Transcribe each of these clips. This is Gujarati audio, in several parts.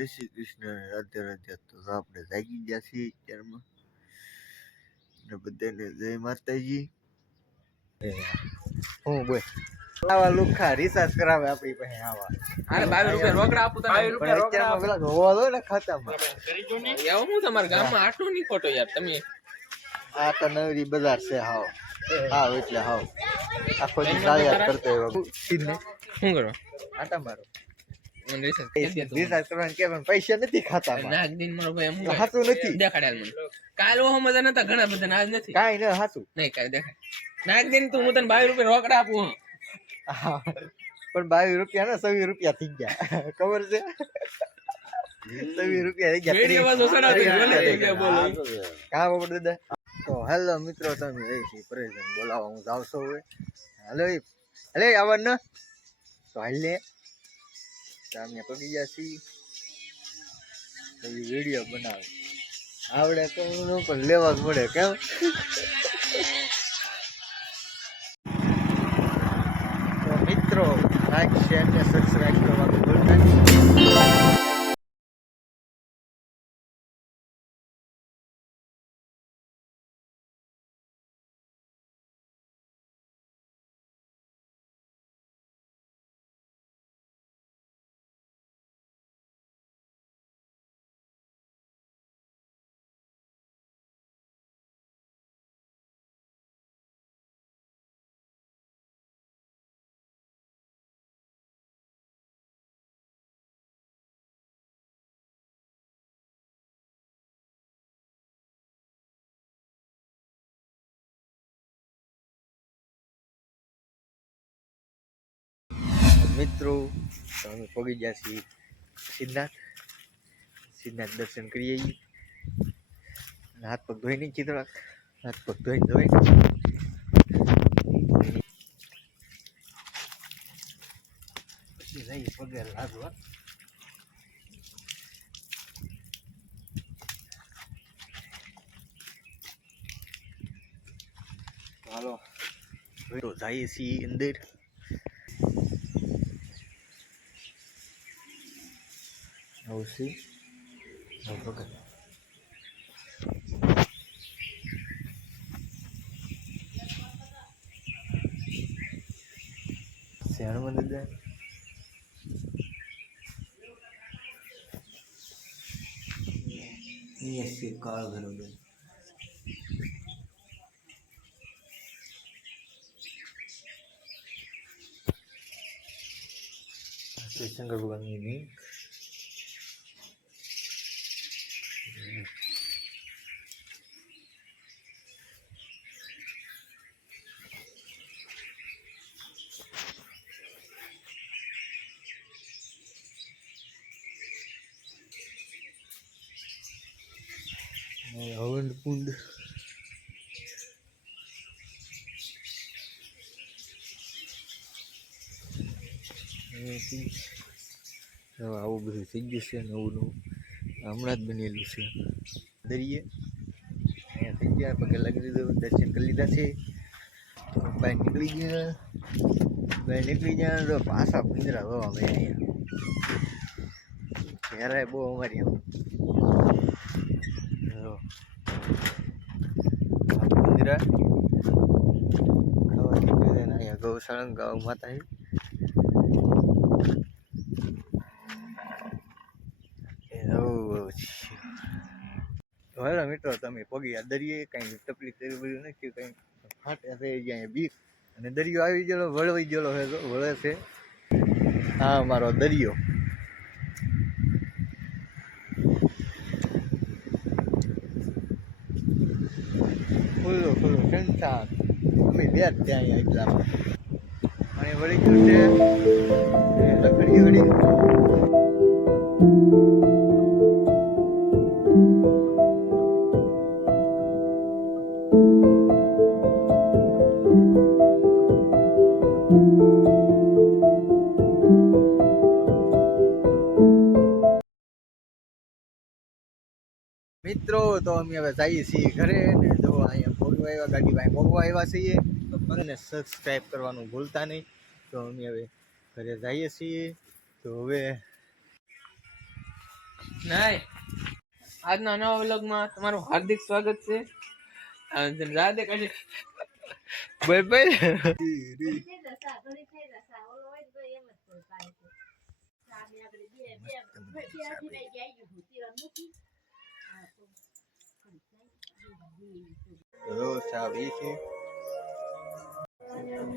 જય શ્રી કૃષ્ણ, રાધે રાધે. તો આપણે જાગી ગયા છીએ અત્યારમાં ને બધાને જય માતાજી. હું બોલ આવા લુખા રિસાર્જ કરાવે આપણી પાસે આવા. અરે 22 રૂપિયા રોકડા આપું તને. પણ અત્યારમાં પેલા ધોવા દો ને ખાતામાં. એવું હું તમારા ગામમાં આટલું નહીં ખોટો યાર તમે. આ તો નવરી બજાર છે હાવ. હાવ એટલે હાવ આખો દી ચાલ્યા કરતો એવા સીધને શું કરો આટા મારો મને રિસાર્જ કરવાનું કે પણ પૈસા નથી ખાતામાં. નાગ દિન મારો ભાઈ એમ હાચું નથી દેખાડ્યા મને કાલ ઓહો મજા નતા ઘણા બધા આજ નથી કાઈ ન હાચું નહીં કાઈ દેખાય નાગ દિન તું હું તને 22 રૂપિયા રોકડા આપું પણ 22 રૂપિયા ને 26 રૂપિયા થઈ ગયા ખબર છે 26 રૂપિયા થઈ ગયા મેરી અવાજ ઓસડાતી બોલે થઈ ગયા બોલો કા બાબા દાદા. તો હેલો મિત્રો, તમે એ છે પ્રેઝન્ટ બોલાવો હું જાવ છું હવે. હેલો અલે આવન ન તો હાલે સામે પગી ગયા છી તો વિડિયો બનાવે આવડે તો પણ લેવા જ પડે કેમ. તો મિત્રો લાઈક શેર ને સબસ્ક્રાઇબ કરવાનું ભૂલતા નહીં. મિત્રો તો અમે પગી ગયા છીએ સિદ્ધનાથ દર્શન કરીએ હાથ પગ ધોઈ નહીં થોડાક હાથ પગ ધોઈ પછી જઈ પગે લાગવા. હાલો તો જઈએ છીએ અંદર. Aussie, no toca. Se arma de dar. Ni esse carro do bem. Esse enggak bukan ini. Awan pun આવું બધું થઈ ગયું છે નવું હમણાં જ બનેલું છે. દરિયે અહીંયા થઈ ગયા પગે લાગી દીધું દર્શન કરી લીધા છે. બહાર નીકળી ગયા તો પાછા પિંજરા જોવા મળે અહીંયા ઘેરાય બહુ અમારી એમ પિંજરા ખાવા નીકળી જાય ને અહીંયા ગૌશાળા ગૌ માતા તો હેલો મિત્રો, તમે પગી દરિયે કઈ તકલીફ એવી બધું નથી, કઈ ફાટે થઈ જાય બીક અને દરિયો આવી ગયેલો વળવાઈ ગયેલો છે વળે છે. હા મારો દરિયો ખુલ્લો સંસાર અમે બે જ ત્યાં એટલા અને વળી ગયું છે લકડી વળી. મિત્રો તો અમે હવે જઈએ છીએ ઘરે ને જો અહીંયા ભોગવા આવ્યા ગાડી ભાઈ ભોગવા આવ્યા છીએ તો મને સબસ્ક્રાઈબ કરવાનું ભૂલતા નહીં. તો અમે હવે ઘરે જઈએ છીએ. તો હવે નહીં આજના નવા વ્લોગમાં તમારું હાર્દિક સ્વાગત છે. રાધે કાઢી બોલ બોલ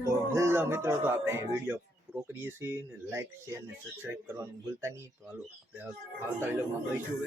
તો હેલો મિત્રો, તો આપણે વિડીયો પૂરો કરીએ છીએ ને લાઈક શેર ને સબસ્ક્રાઇબ કરવાનું ભૂલતા નહીં. તો હાલો આપણે આવતા વિડીયોમાં મળીશું.